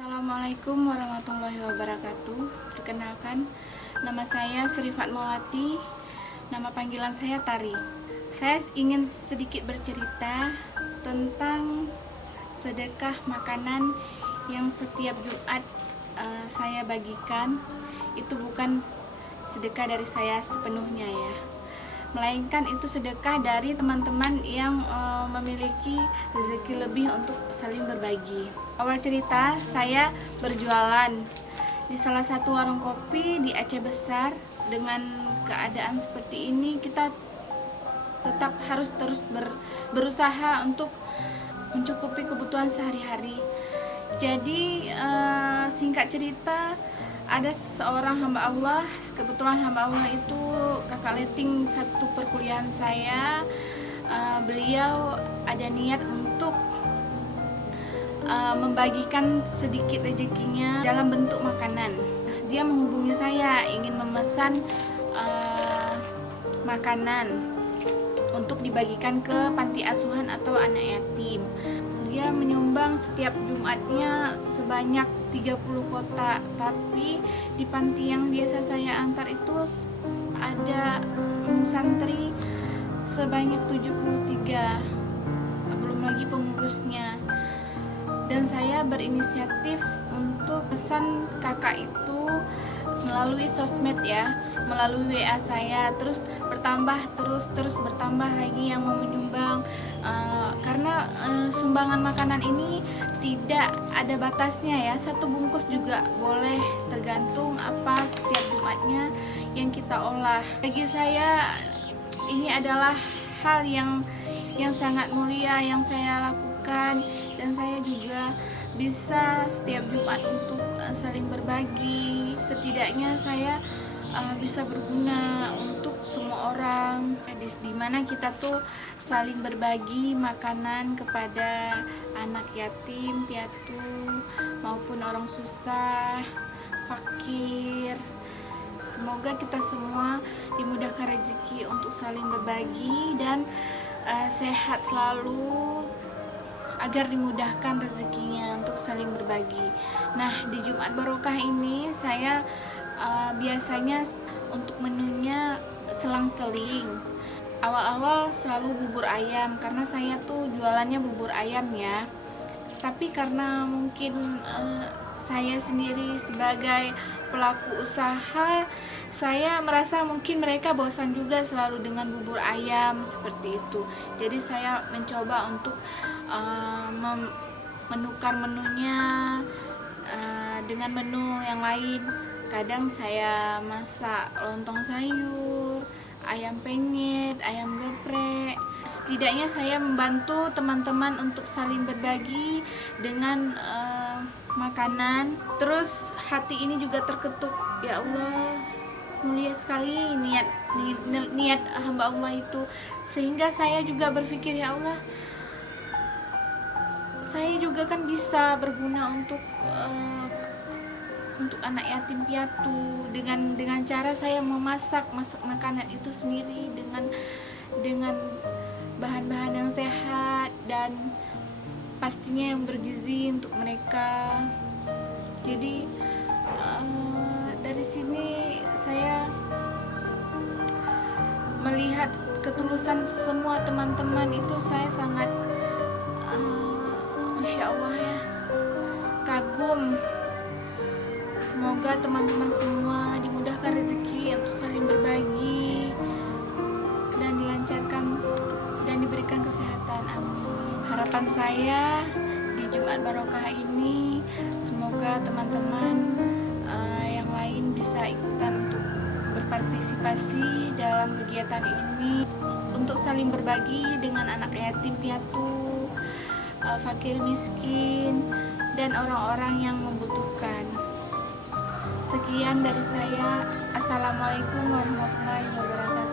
Assalamualaikum warahmatullahi wabarakatuh. Perkenalkan, nama saya Sri Fatmawati. Nama panggilan saya Tari. Saya ingin sedikit bercerita tentang sedekah makanan yang setiap Jumat saya bagikan. Itu bukan sedekah dari saya sepenuhnya ya, melainkan itu sedekah dari teman-teman yang memiliki rezeki lebih untuk saling berbagi. Awal cerita, saya berjualan di salah satu warung kopi di Aceh Besar. Dengan keadaan seperti ini, kita tetap harus terus berusaha untuk mencukupi kebutuhan sehari-hari. Jadi singkat cerita, ada seorang hamba Allah, kebetulan hamba Allah itu kakak letting satu perkuliahan saya. Beliau ada niat untuk membagikan sedikit rezekinya dalam bentuk makanan. Dia menghubungi saya ingin memesan makanan untuk dibagikan ke panti asuhan atau anak yatim. Dia menyumbang setiap Jumatnya sebanyak 30 kotak, tapi di panti yang biasa saya antar itu ada santri sebanyak 73, belum lagi pengurusnya. Dan saya berinisiatif untuk pesan kakak itu melalui sosmed ya, melalui WA saya, terus bertambah lagi yang mau menyumbang. Karena sumbangan makanan ini tidak ada batasnya ya, satu bungkus juga boleh, tergantung apa setiap Jumatnya yang kita olah. Bagi saya ini adalah hal yang sangat mulia yang saya lakukan, dan saya juga bisa setiap Jumat untuk saling berbagi. Setidaknya saya bisa berguna untuk semua orang, di mana kita tuh saling berbagi makanan kepada anak yatim piatu maupun orang susah, fakir. Semoga kita semua dimudahkan rezeki untuk saling berbagi dan sehat selalu, agar dimudahkan rezekinya untuk saling berbagi. Nah, di Jumat Barokah ini saya biasanya untuk menunya selang-seling. Awal-awal selalu bubur ayam, karena saya tuh jualannya bubur ayam ya. Tapi karena mungkin saya sendiri sebagai pelaku usaha, saya merasa mungkin mereka bosan juga selalu dengan bubur ayam seperti itu. Jadi saya mencoba untuk menukar menunya dengan menu yang lain. Kadang saya masak lontong sayur, ayam penyet, ayam geprek. Setidaknya saya membantu teman-teman untuk saling berbagi dengan makanan. Terus hati ini juga terketuk, ya Allah, mulia sekali niat hamba Allah itu. Sehingga saya juga berpikir, ya Allah, saya juga kan bisa berguna untuk anak yatim piatu dengan cara saya masak makanan itu sendiri dengan bahan-bahan yang sehat dan pastinya yang bergizi untuk mereka. Jadi dari sini saya melihat ketulusan semua teman-teman itu, saya sangat Masya Allah ya, kagum. Semoga teman-teman semua dimudahkan rezeki untuk saling berbagi dan dilancarkan dan diberikan kesehatan, amin. Harapan saya di Jumat Barokah ini, semoga teman-teman yang lain bisa ikutan untuk berpartisipasi dalam kegiatan ini, untuk saling berbagi dengan anak yatim piatu, fakir miskin, dan orang-orang yang membutuhkan. Sekian dari saya. Assalamualaikum warahmatullahi wabarakatuh.